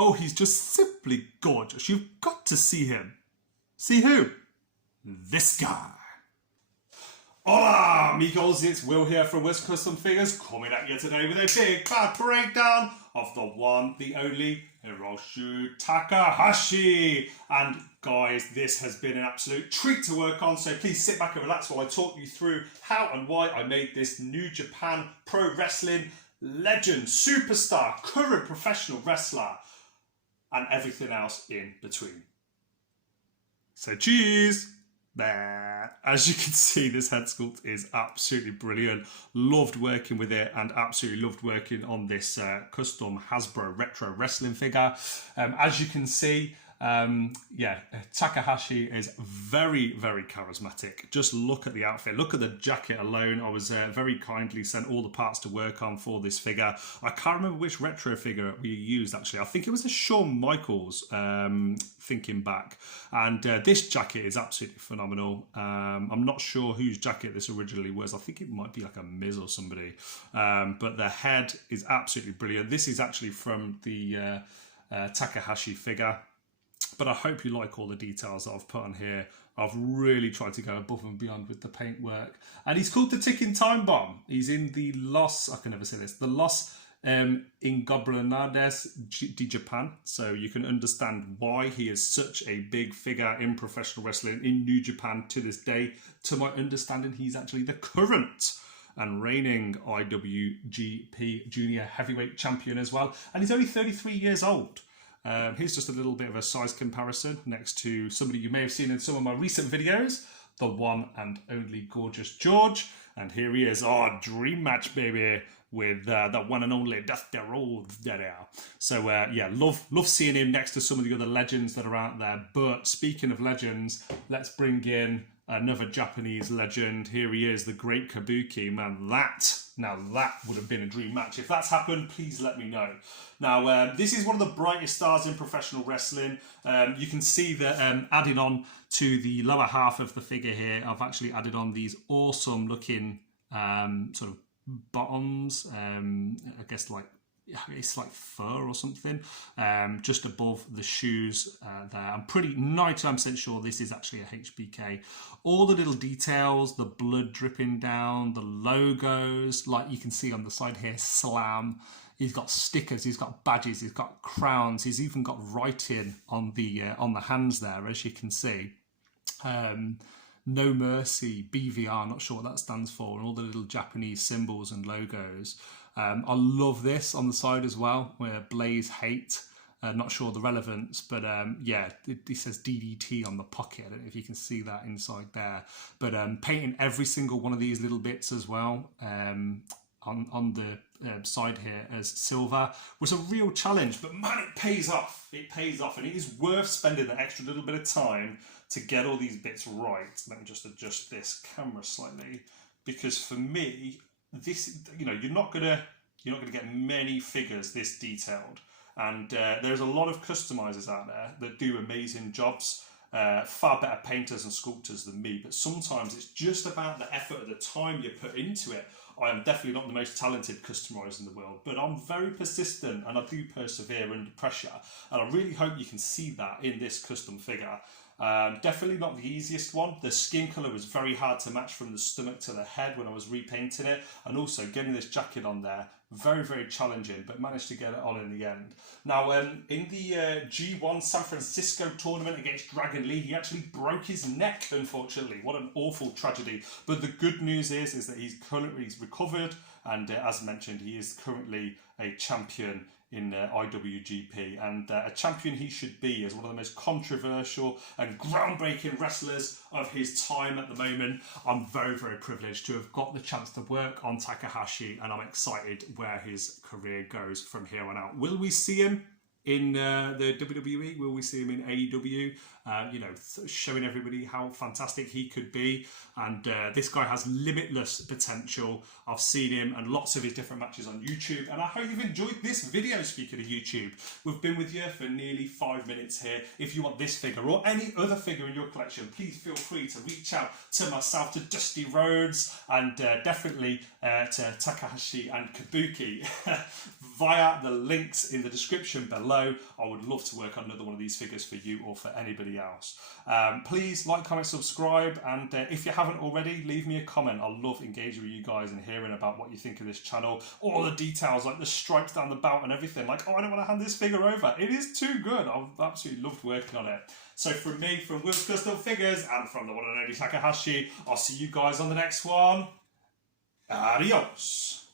Oh, he's just simply gorgeous. You've got to see him. See who? This guy. Hola, amigos, it's Will here from Wiz Custom Figures, coming at you today with a big bad breakdown of the one, the only Hiromu Takahashi. And guys, this has been an absolute treat to work on, so please sit back and relax while I talk you through how and why I made this New Japan Pro Wrestling legend, superstar, current professional wrestler, and everything else in between. So cheese! There. As you can see, this head sculpt is absolutely brilliant. Loved working with it and absolutely loved working on this custom Hasbro retro wrestling figure. As you can see, Takahashi is very, very charismatic. Just look at the outfit, look at the jacket alone. I was very kindly sent all the parts to work on for this figure. I can't remember which retro figure we used actually. I think it was a Shawn Michaels, thinking back. And this jacket is absolutely phenomenal. I'm not sure whose jacket this originally was. I think it might be like a Miz or somebody. But the head is absolutely brilliant. This is actually from the Takahashi figure. But I hope you like all the details that I've put on here. I've really tried to go above and beyond with the paintwork. And he's called the Ticking Time Bomb. He's in the Los, I can never say this, the Los Ingobernables de Japan. So you can understand why he is such a big figure in professional wrestling in New Japan to this day. To my understanding, he's actually the current and reigning IWGP Junior Heavyweight Champion as well. And he's only 33 years old. Here's just a little bit of a size comparison next to somebody you may have seen in some of my recent videos, the one and only gorgeous George. And here he is, dream match, baby, with the one and only Dusty Rhodes there. So yeah, love seeing him next to some of the other legends that are out there. But speaking of legends, let's bring in another Japanese legend. Here he is, the great Kabuki. Man, that would have been a dream match. If that's happened, please let me know. Now, this is one of the brightest stars in professional wrestling. You can see that adding on to the lower half of the figure here, I've actually added on these awesome looking sort of bottoms. I guess it's like fur or something, just above the shoes there. I'm pretty 99% sure this is actually a HBK. All the little details, the blood dripping down, the logos, like you can see on the side here, Slam. He's got stickers, he's got badges, he's got crowns, he's even got writing on the hands there, as you can see. No Mercy, BVR, not sure what that stands for, and all the little Japanese symbols and logos. I love this on the side as well, where Blaze Hate. Not sure the relevance, but yeah, it says DDT on the pocket. I don't know if you can see that inside there. But painting every single one of these little bits as well on the side here as silver was a real challenge. But man, it pays off. It pays off, and it is worth spending that extra little bit of time to get all these bits right. Let me just adjust this camera slightly, because for me, this, you're not gonna get many figures this detailed, and there's a lot of customizers out there that do amazing jobs, far better painters and sculptors than me. But sometimes it's just about the effort and the time you put into it. I am definitely not the most talented customizer in the world, but I'm very persistent and I do persevere under pressure, and I really hope you can see that in this custom figure. Definitely not the easiest one. The skin colour was very hard to match from the stomach to the head when I was repainting it, and also getting this jacket on there, very, very challenging, but managed to get it on in the end. Now, in the G1 San Francisco tournament against Dragon Lee, he actually broke his neck, unfortunately. What an awful tragedy. But the good news is that he's recovered, and as mentioned, he is currently a champion in IWGP, and a champion he should be, as one of the most controversial and groundbreaking wrestlers of his time at the moment. I'm very, very privileged to have got the chance to work on Takahashi, and I'm excited where his career goes from here on out. Will we see him in the WWE? Will we see him in AEW? you know, showing everybody how fantastic he could be. And this guy has limitless potential. I've seen him and lots of his different matches on YouTube, and I hope you've enjoyed this video. Speaking of YouTube, we've been with you for nearly 5 minutes here. If you want this figure or any other figure in your collection, please feel free to reach out to myself, to Dusty Rhodes, and definitely to Takahashi and Kabuki via the links in the description below. I would love to work on another one of these figures for you or for anybody else. Please like, comment, subscribe, and if you haven't already, leave me a comment. I love engaging with you guys and hearing about what you think of this channel. All the details, like the stripes down the belt and everything. Like, oh, I don't want to hand this figure over. It is too good. I've absolutely loved working on it. So from me, from Will's Custom Figures, and from the one and only Takahashi, I'll see you guys on the next one. Adios.